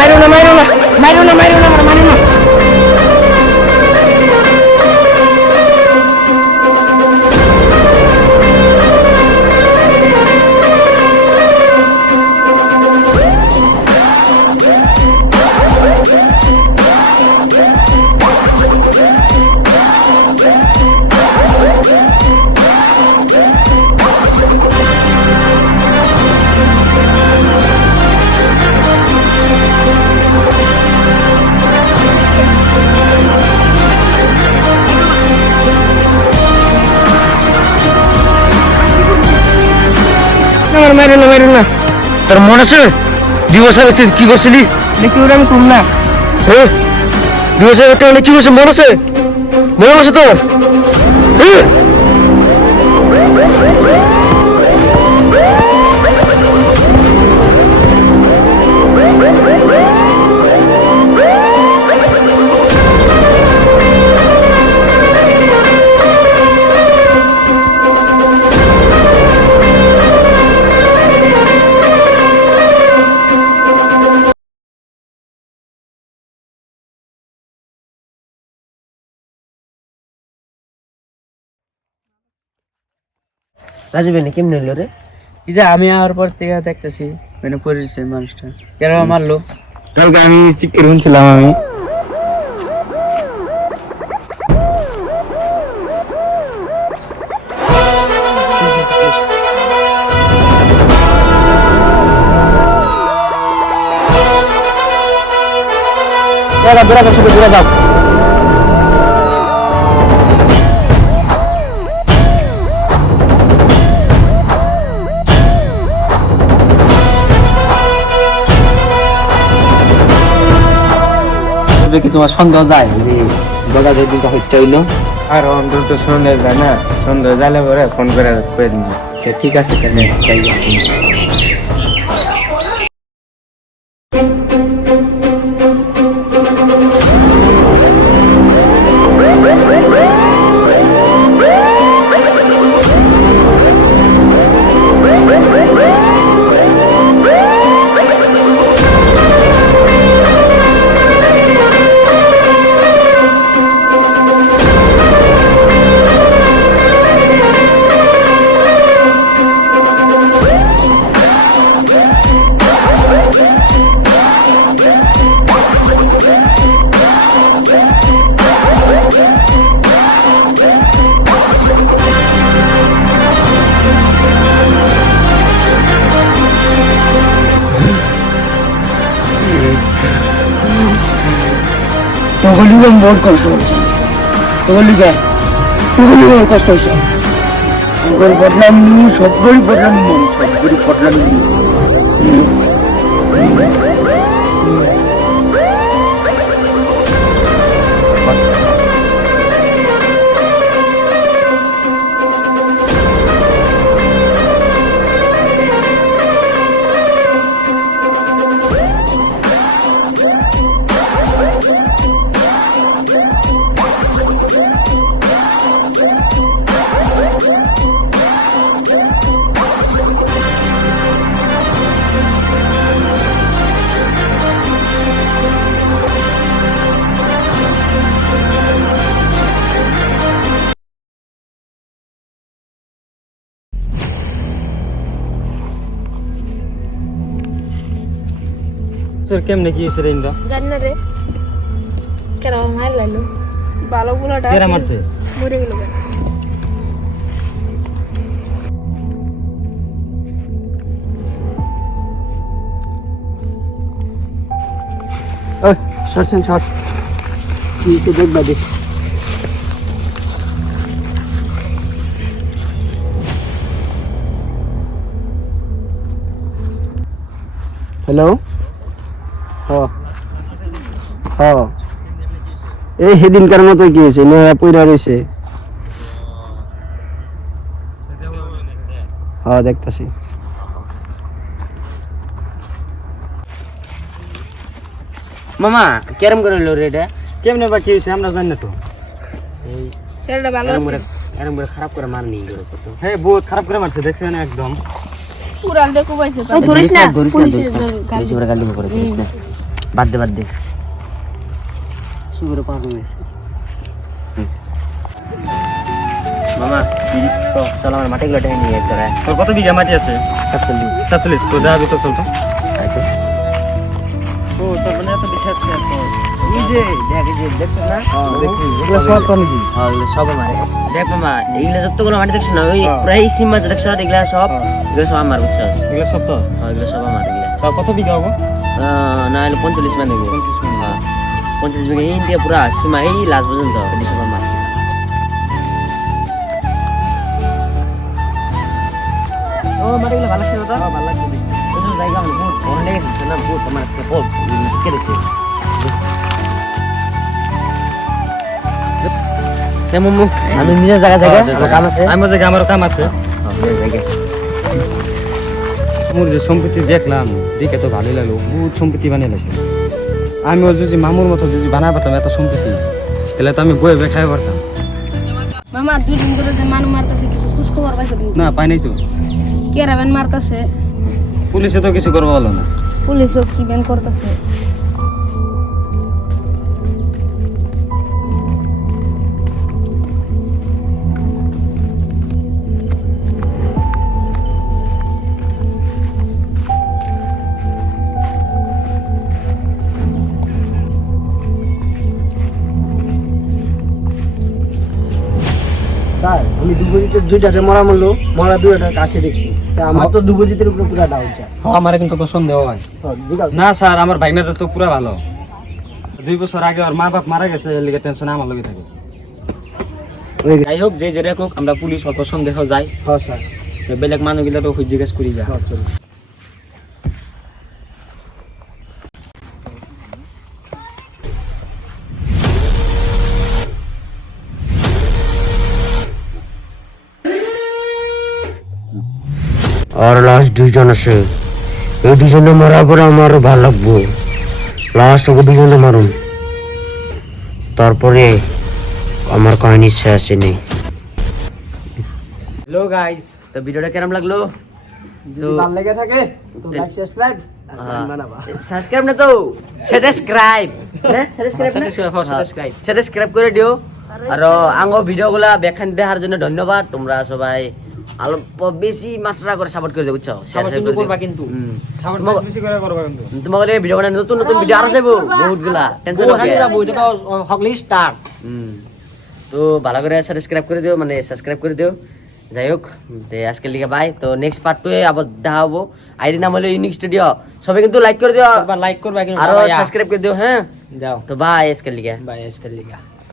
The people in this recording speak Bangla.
মারো না মারো না মারো না মারো না মারো না মারো না মারো না তোর মনে আছে 2 বছর তুই কি করছিলি? দেখি ওরা আমি তুম না হ্যাঁ 2 বছর কি করছিস মনে আছে? মনে আছে তোর? হ্যাঁ রাজবেনে কেমনে হলো রে? এই যে আমি আওয়ার পর থেকে দেখতেছি মানে পরিচয় মানুষটা কেন মারলো। কালকে আমি চিকের শুনছিলাম আমি দূরে যাও কি তোমার সন্দেহ যায় যে দাদা যে দিনটা হইতে হইলো? আর অন্তত সন্ধ্যা যায় না, সন্ধ্যা যাইলে পরে ফোন করে কয়ে দিন। ঠিক আছে তাহলে যাই যাচ্ছি। তগলিগম বহুত কষ্ট হচ্ছে তগলিগা তগলিগম কষ্ট হচ্ছে গল বদলাম নি সবগুলি বদলাম নি সবগুলি বদলাম নি স্যার কেমনে কি হইছে রে ইন্দা? জানি না রে কেন মার লাইলো ভালো গুলাটা কেরা মারছে? মরে গেল কেন শর্ট শর্ট কি সে দেখবা দেখ হ্যালো এই সেদিনকার মতো কি হয়েছে নয়া পইরা রয়েছে দেখতেছি মামা কেরম করে হলো রে এটা? কেমনে বা কি হইছে আমরা জানি না তো। এই ছেলেটা ভালো আছে এরম করে খারাপ করে মারনি এগুলো কত। হ্যাঁ বহুত খারাপ করে মারছে দেখছেন একদম। পুরান দেখো পাইছে ধরিস না বেশি করে গালি করে দিস না। বাদ দে সুগরে পার হয়ে মামা তো চল আমার মাটি গুলো নিয়ে এক করে তোর কত বিঘা মাটি আছে? 47 তো যাবি তো চল তো। তাইতো ও তোর মানে এত বিখ্যাত এই যে দেখছো না এগুলো সব তো নাকি? হ্যাঁ এগুলো সব আমার দেখ মামা এইগুলো যতগুলো মাটি দেখছো না ওই প্রায় সীমা দেখছো এগুলো সব আমার বুঝছো এগুলো সব তো? হ্যাঁ এগুলো সব আমার এগুলো তা কত বিঘা হবো? না হলে 45 মানে 50 বিঘা ইন্ডিয়া পুরা সীমা এই লাস্ট পর্যন্ত এটি সব আমার ও মাটিগুলো ভালো লাগছে তো ভালো লাগছে ওই জায়গা আমার বহুত ভালো লেগেছে না বহুত আমার আজকে বহুত কেটেছে তেমন আমি নিজের জায়গা কাম আছে আমার জায়গা আমারও কাম আছে। নিজের জায়গা মোর যে সম্পত্তি দেখলাম দেখে তো ভালোই লাগলো, বহুত সম্পত্তি বানিয়ে লাগছে। আমিও যদি মামুর মতো যদি বানাই পারতাম এত সম্পত্তি, তাহলে তো আমি বয়ে বে খাই পারতাম। মামা 2 দিন ধরে যে মানু মারতাছে কিছু খোঁজ খবর পাইছো তুমি? না পাই নাই তো, কে রাবেন মারতাছে? পুলিশে তো কিছু করবো বলো না। পুলিশও কি বেন করতাছে? স্যার আমি দুইটা আছে মরা দুইটা কাছে দেখছি তা আমার তো দুবজিতের উপরে পুরো ডাউট যায় আমার কিন্তু তো সন্দেহ হয়। না স্যার, আমার ভাইনাটা তো পুরা ভালো। 2 বছর আগে ওর মা বাপ মারা গেছে, এর লিগে টেনশন আমার লগে থাকে। যাই হোক, যে যেটা হোক, আমরা পুলিশ অত সন্দেহ যাই। হ্যাঁ স্যার বেলেগ মানুষগুলো তো জিজ্ঞেস করি যা। আর লাস্ট 2 জন আছে, এই 2 জনে মারার পরে আমার ভালো লাগবো। লাস্ট ওকে 2 জনে মারুন, তারপরে আমার কাহিনী শেষ নেই। হ্যালো গাইস, তো ভিডিওটা কেমন লাগলো? তো ভালো লেগে থাকে তো লাইক সাবস্ক্রাইব বানাবা। সাবস্ক্রাইব না তো সাবস্ক্রাইব, হ্যাঁ সাবস্ক্রাইব করে দিও। আর আঙ্গ ভিডিওগুলা ব্যাখ্যান দেখার জন্য ধন্যবাদ। তোমরা সবাই অল্প বেশি মাত্রা করে সাপোর্ট করে দেবো, বুঝছো? শেয়ার করবা কিন্তু বেশি করে করবা কিন্তু। তোমাদের ভিডিও বানাই নতুন ভিডিও আরো যাবো বহুতগুলা, টেনশন যাবো, এটা তো হকলি স্টার্ট। তো ভালো করে সাবস্ক্রাইব করে দিও, মানে সাবস্ক্রাইব করে দিও। যাই হোক, আজকের লিগে বাই। তো নেক্সট পার্ট 2 এ আবার দেখা হবো। আইডি নাম হলো ইউনিক স্টুডিও। সবাই কিন্তু লাইক করে দিও, লাইক করবা কিন্তু আর সাবস্ক্রাইব করে দিও। হ্যাঁ যাও তো বাই আজকের লিগে। বাই আজকের লিগা।